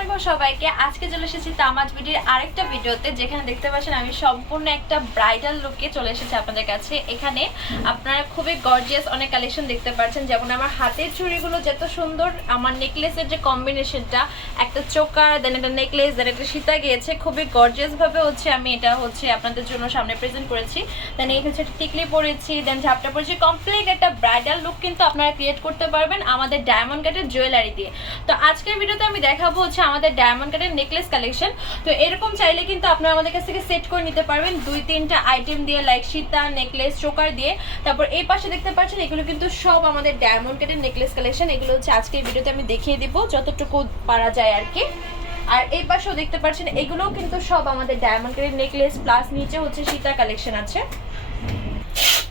সবাইকে। আজকে চলে এসেছি তামাজ বিডির আরেকটা ভিডিওতে, যেখানে দেখতে পাচ্ছেন আমি সম্পূর্ণ একটা ব্রাইডাল লুকে চলে এসেছি আপনাদের কাছে। এখানে আপনারা খুবই গর্জিয়াস অনেক কালেকশন দেখতে পাচ্ছেন, যেমন আমার হাতের যত সুন্দর, আমার নেকলেসের যে কম্বিনেশনটা একটা চোকার দেন একটা নেকলেস দেন একটা সীতা গিয়েছে, খুবই গর্জিয়াস ভাবে হচ্ছে আমি এটা হচ্ছে আপনাদের জন্য সামনে প্রেজেন্ট করেছি। দেন এই হচ্ছে টিকলি পরেছি দেন ঝাপটা পরেছি কমপ্লিট একটা ব্রাইডাল লুক কিন্তু আপনারা ক্রিয়েট করতে পারবেন আমাদের ডায়মন্ড কাটের জুয়েলারি দিয়ে। তো আজকের ভিডিওতে আমি দেখাবো হচ্ছে আমাদের ডায়মন্ড কাটের নেকলেস কালেকশন তো এরকম চাইলে কিন্তু আপনারা আমাদের কাছ থেকে সেট করে নিতে পারবেন। দুই, তিনটা আইটেম দিয়ে লাইক সীতা নেকলেস চোকার দিয়ে। তারপর এই পাশে দেখতে পাচ্ছেন, এগুলো কিন্তু সব আমাদের ডায়মন্ড কাটের নেকলেস কালেকশন এগুলো হচ্ছে আজকের ভিডিওতে আমি দেখিয়ে দিব, যতটুকু পারা যায় আর কি। আর এই পাশেও দেখতে পাচ্ছেন, এগুলোও কিন্তু সব আমাদের ডায়মন্ড কাটের নেকলেস প্লাস নিচে হচ্ছে সীতা কালেকশন আছে।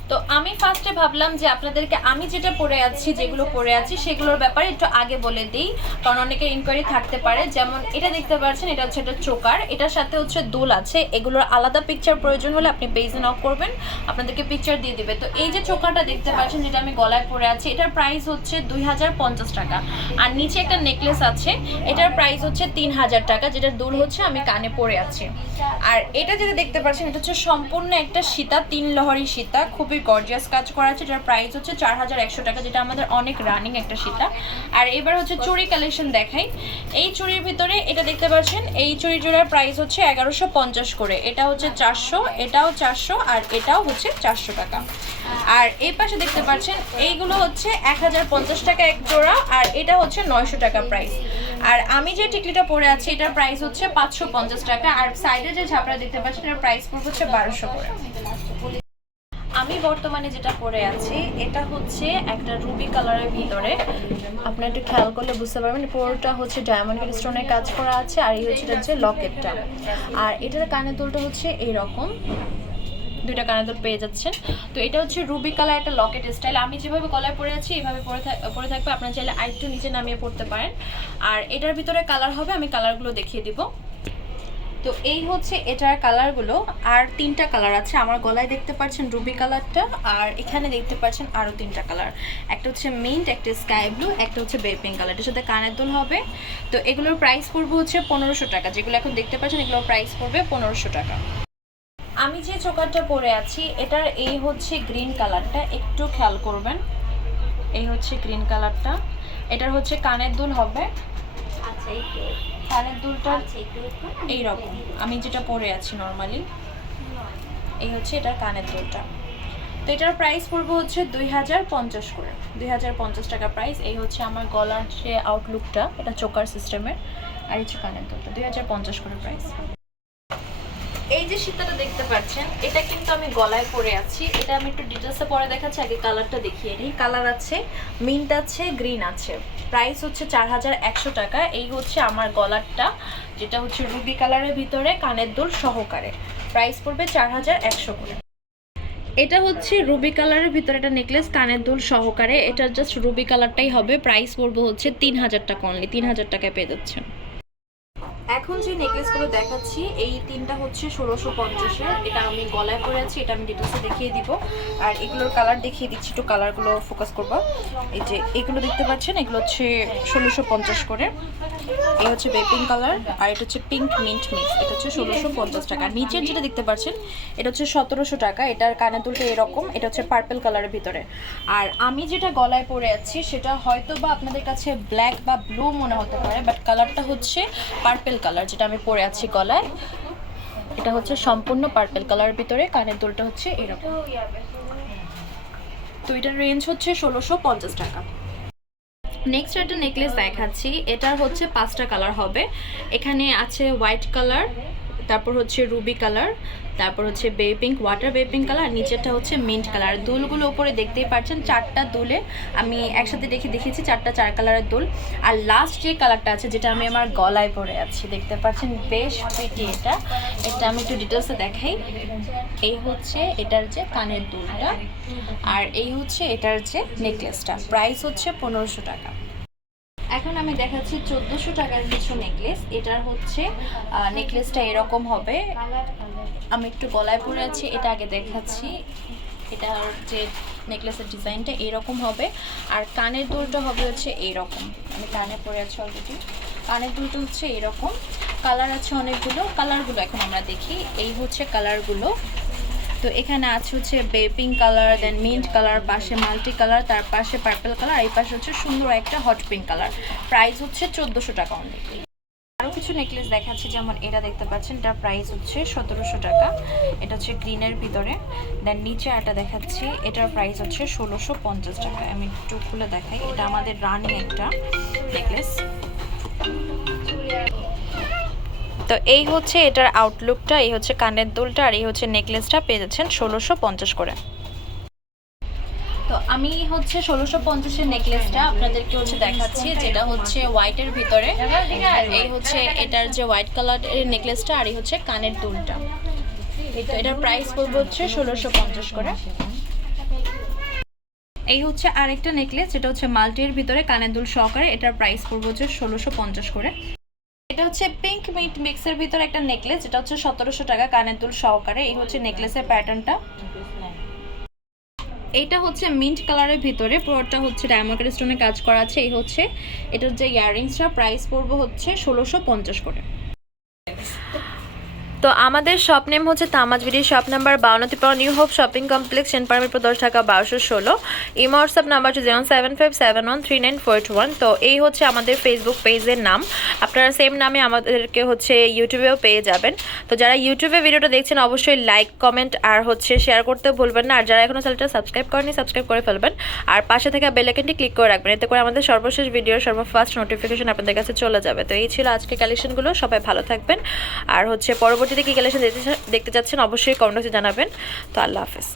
তো আমি ফার্স্টে ভাবলাম যে আপনাদেরকে আমি যেটা পরে আছি, যেগুলো পরে আছি, সেগুলোর ব্যাপারে একটু আগে বলে দিই। কারণ অনেকে ইনকোয়ারি থাকতে পারে, যেমন এটা দেখতে পাচ্ছেন, এটা হচ্ছে একটা চোকার। এটার সাথে হচ্ছে দোল আছে। এগুলোর আলাদা পিকচার প্রয়োজন হলে আপনি পেজে নক করবেন। আপনাদেরকে পিকচার দিয়ে দিবে। তো এই যে চোকারটা দেখতে পাচ্ছেন, যেটা আমি গলায় পরে আছি, এটার প্রাইস হচ্ছে দুই হাজার পঞ্চাশ টাকা। আর নিচে একটা নেকলেস আছে, এটার প্রাইস হচ্ছে তিন হাজার টাকা, যেটার দুল হচ্ছে আমি কানে পরে আছি। আর এটা যেটা দেখতে পাচ্ছেন, এটা হচ্ছে সম্পূর্ণ একটা সীতা, তিন লহরি সীতা, খুবই গর্জিয়াস কাজ করা আছে, যার প্রাইস হচ্ছে চার হাজার একশো টাকা, যেটা আমাদের অনেক রানিং একটা সীতা আর এবার হচ্ছে চুড়ি কালেকশন দেখাই। এই চুড়ির ভিতরে এটা দেখতে পাচ্ছেন, এই চুড়ি জোড়ার প্রাইস হচ্ছে এগারোশো পঞ্চাশ করে। এটা হচ্ছে চারশো, এটাও চারশো, আর এটাও হচ্ছে চারশো টাকা। আর এই পাশে দেখতে পাচ্ছেন, এইগুলো হচ্ছে এক হাজার পঞ্চাশ টাকা এক জোড়া, আর এটা হচ্ছে নয়শো টাকা প্রাইস আর আমি যে টিকলিটা পরে আছি, এটার প্রাইস হচ্ছে পাঁচশো পঞ্চাশ টাকা, আর সাইডে যে ঝাপড়া দেখতে পাচ্ছেন, এটার প্রাইস পড়বে হচ্ছে বারোশো করে। বর্তমানে যেটা পরে আছি, এটা হচ্ছে একটা রুবি কালারের ভিতরে। আপনারা একটু খেয়াল করলে বুঝতে পারবেন, পুরোটা হচ্ছে ডায়মন্ড স্টোনের কাজ করা আছে, আর এই হচ্ছে এটা হচ্ছে লকেটটা আর এটার কানের দুলটা হচ্ছে এইরকম। দুইটা কানের দুল পেয়ে যাচ্ছেন। তো এটা হচ্ছে রুবি কালার একটা লকেট স্টাইল আমি যেভাবে গলায় পরে আছি এইভাবে পরে পরে থাকবে। আপনারা চাইলে আরেকটু নিচে নামিয়ে পড়তে পারেন। আর এটার ভিতরে কালার হবে, আমি কালারগুলো দেখিয়ে দিব। তো এই হচ্ছে এটার কালারগুলো আর তিনটা কালার আছে। আমার গলায় দেখতে পাচ্ছেন রুবি কালারটা আর এখানে দেখতে পাচ্ছেন আরও তিনটা কালার একটা হচ্ছে মিন্ট একটা স্কাই ব্লু একটা হচ্ছে বেপিং কালার এটার সাথে কানের দুল হবে। তো এগুলোর প্রাইস পড়বে হচ্ছে পনেরোশো টাকা। যেগুলো এখন দেখতে পাচ্ছেন, এগুলোর প্রাইস পড়বে পনেরোশো টাকা। আমি যে চোকারটা পরে আছি, এটার এই হচ্ছে গ্রিন কালারটা একটু খেয়াল করবেন। এই হচ্ছে গ্রিন কালারটা এটার হচ্ছে কানের দুল হবে। কানের দুলটা এই রকম আমি যেটা পরে আছি নর্মালি এই হচ্ছে এটার কানের দুলটা। তো এটার প্রাইস পড়বে হচ্ছে দুই হাজার পঞ্চাশ করে। দুই হাজার পঞ্চাশ টাকা প্রাইস এই হচ্ছে আমার গলার যে আউটলুকটা এটা চোকার সিস্টেমের আর হচ্ছে কানের দুলটা। দুই হাজার পঞ্চাশ করে প্রাইস এই যে সীতাটা দেখতে পাচ্ছেন, এটা কিন্তু আমি গলায় পরে আছি। এটা আমি একটু ডিটেলসে পরে দেখাচ্ছি, আগে কালারটা দেখিয়ে নিই। কালার আছে মিন্ট আছে গ্রিন আছে। প্রাইস হচ্ছে চার হাজার একশো টাকা। এই হচ্ছে আমার গলারটা, যেটা হচ্ছে রুবি কালারের ভিতরে, কানের দুল সহকারে। প্রাইস পড়বে চার হাজার একশো করে। এটা হচ্ছে রুবি কালারের ভিতরে একটা নেকলেস কানের দুল সহকারে। এটা জাস্ট রুবি কালারটাই হবে। প্রাইস পড়বে হচ্ছে তিন হাজার টাকা অনলি তিন হাজার টাকায় পেয়ে যাচ্ছেন। এখন যে নেকলেসগুলো দেখাচ্ছি, এই তিনটা হচ্ছে ষোলোশো পঞ্চাশের। এটা আমি গলায় পরে আছি, এটা আমি ডিটেলসে দেখিয়ে দিব। আর এগুলোর কালার দেখিয়ে দিচ্ছি, একটু কালারগুলো ফোকাস করবা। এই যে এগুলো দেখতে পাচ্ছেন, এগুলো হচ্ছে ষোলোশো পঞ্চাশ করে। এই হচ্ছে বেপিং কালার আর এটা হচ্ছে পিঙ্ক মিন্ট মিক্স এটা হচ্ছে ষোলোশো পঞ্চাশ টাকা। নিচের যেটা দেখতে পাচ্ছেন, এটা হচ্ছে সতেরোশো টাকা। এটার কানে তুলতে এরকম, এটা হচ্ছে পার্পেল কালারের ভিতরে। আর আমি যেটা গলায় পরে আছি, সেটা হয়তো বা আপনাদের কাছে ব্ল্যাক বা ব্লু মনে হতে পারে বাট কালারটা হচ্ছে পার্পেল কালার যেটা আমি পরে আছি গলায়, এটা হচ্ছে সম্পূর্ণ পার্পেল কালারের ভিতরে, কানের দুলটা হচ্ছে এরকম। তো এটার রেঞ্জ হচ্ছে ষোলোশো পঞ্চাশ টাকা। নেক্সট একটা নেকলেস দেখাচ্ছি, এটার হচ্ছে পাঁচটা কালার হবে। এখানে আছে হোয়াইট কালার তারপর হচ্ছে রুবি কালার তারপর হচ্ছে baby pink water baby pink colour নিচেরটা হচ্ছে মিন্ট কালার দুলগুলো উপরে দেখতেই পাচ্ছেন, চারটা দুলে আমি একসাথে দেখে দেখেছি চারটা চার কালারের দুল। আর লাস্ট যে কালারটা আছে, যেটা আমি আমার গলায় পরে আছি, দেখতে পাচ্ছেন? বেশ প্রিটি এটা। এটা আমি একটু ডিটেলসে দেখাই। এই হচ্ছে এটার যে কানের দুলটা, আর এই হচ্ছে এটার যে নেকলেসটা প্রাইস হচ্ছে পনেরোশো টাকা। এখন আমি দেখাচ্ছি চোদ্দোশো টাকার কিছু নেকলেস এটার হচ্ছে নেকলেসটা এরকম হবে। আমি একটু গলায় পরে আছি, এটা আগে দেখাচ্ছি। এটার যে নেকলেসের ডিজাইনটা এরকম হবে। আর কানের দুলটা হবে হচ্ছে এইরকম আমি কানে পরে আছি অলরেডি কানের দুলটা হচ্ছে এরকম। কালার আছে অনেকগুলো। কালারগুলো এখন আমরা দেখি। এই হচ্ছে কালারগুলো তো এখানে আছে হচ্ছে baby pink colour then mint colour পাশে মাল্টি কালার তার পাশে পার্পল কালার এই পাশে হচ্ছে সুন্দর একটা হট পিঙ্ক কালার প্রাইস হচ্ছে চোদ্দোশো টাকা অনলি আরও কিছু নেকলেস দেখাচ্ছি, যেমন এটা দেখতে পাচ্ছেন এটার প্রাইস হচ্ছে সতেরোশো টাকা। এটা হচ্ছে গ্রিনের ভিতরে। দেন নিচে একটা দেখাচ্ছি, এটার প্রাইস হচ্ছে ষোলোশো পঞ্চাশ টাকা। আমি একটু খুলে দেখাই, এটা আমাদের রানিং একটা নেকলেস তো এই হচ্ছে এটার আউটলুকটা এই হচ্ছে কানের দুলটা, আর এই হচ্ছে নেকলেসটা পেয়ে যাচ্ছেন ষোলোশো পঞ্চাশ করে। তো আমি হচ্ছে ষোলোশো পঞ্চাশের নেকলেসটা আপনাদেরকে হচ্ছে দেখাচ্ছি, যেটা হচ্ছে হোয়াইটের ভিতরে। এই হচ্ছে এটার যে হোয়াইট কালারের নেকলেসটা আর এই হচ্ছে কানের দুলটা। এটার প্রাইস পড়বে হচ্ছে ষোলোশো পঞ্চাশ করে। এই হচ্ছে আরেকটা নেকলেস যেটা হচ্ছে মাল্টির ভিতরে কানের দুল সহকারে, এটার প্রাইস পড়বে হচ্ছে ষোলোশো পঞ্চাশ করে। এটা হচ্ছে পিঙ্ক মিট মিক্সের ভিতরে একটা নেকলেস যেটা হচ্ছে সতেরোশো টাকা কানের দুল সহকারে। এই হচ্ছে নেকলেসের প্যাটার্নটা এটা হচ্ছে মিন্ট কালারের ভিতরে। পুরোটা হচ্ছে ডায়মন্ড স্টোনে কাজ করা আছে। এই হচ্ছে, এটার যে ইয়াররিংসটা প্রাইস পড়ব হচ্ছে ষোলোশো পঞ্চাশ করে। তো আমাদের শপ নেম হচ্ছে তামাজ বিডি শপ নাম্বার বাউন্ন তিপ্পান্ন নিউ হোপ শপিং কমপ্লেক্স সেনপারমিরপুর দশ টাকা বারোশো ষোলো। ইমো হোয়াটসঅ্যাপ নাম্বার হচ্ছে zero seven five seven one three nine four two one তো এই হচ্ছে আমাদের ফেসবুক পেজের নাম। আপনারা সেম নামে আমাদেরকে হচ্ছে ইউটিউবেও পেয়ে যাবেন। তো যারা ইউটিউবে ভিডিওটা দেখছেন, অবশ্যই লাইক কমেন্ট আর হচ্ছে শেয়ার করতে ভুলবেন না। আর যারা এখনও চ্যানেলটা সাবস্ক্রাইব করেনি সাবস্ক্রাইব করে ফেলবেন। আর পাশে থাকা বেলাইকনটি ক্লিক করে রাখবেন। এতে করে আমাদের সর্বশেষ ভিডিওর সর্বফার্স্ট নোটিফিকেশন আপনাদের কাছে চলে যাবে। তো এই ছিল আজকে কালেকশনগুলো সবাই ভালো থাকবেন। আর হচ্ছে পরবর্তীতে কী কালেকশন দেখতে দেখতে চাচ্ছেন অবশ্যই কমেন্ট জানাবেন। তো আল্লাহ হাফেজ।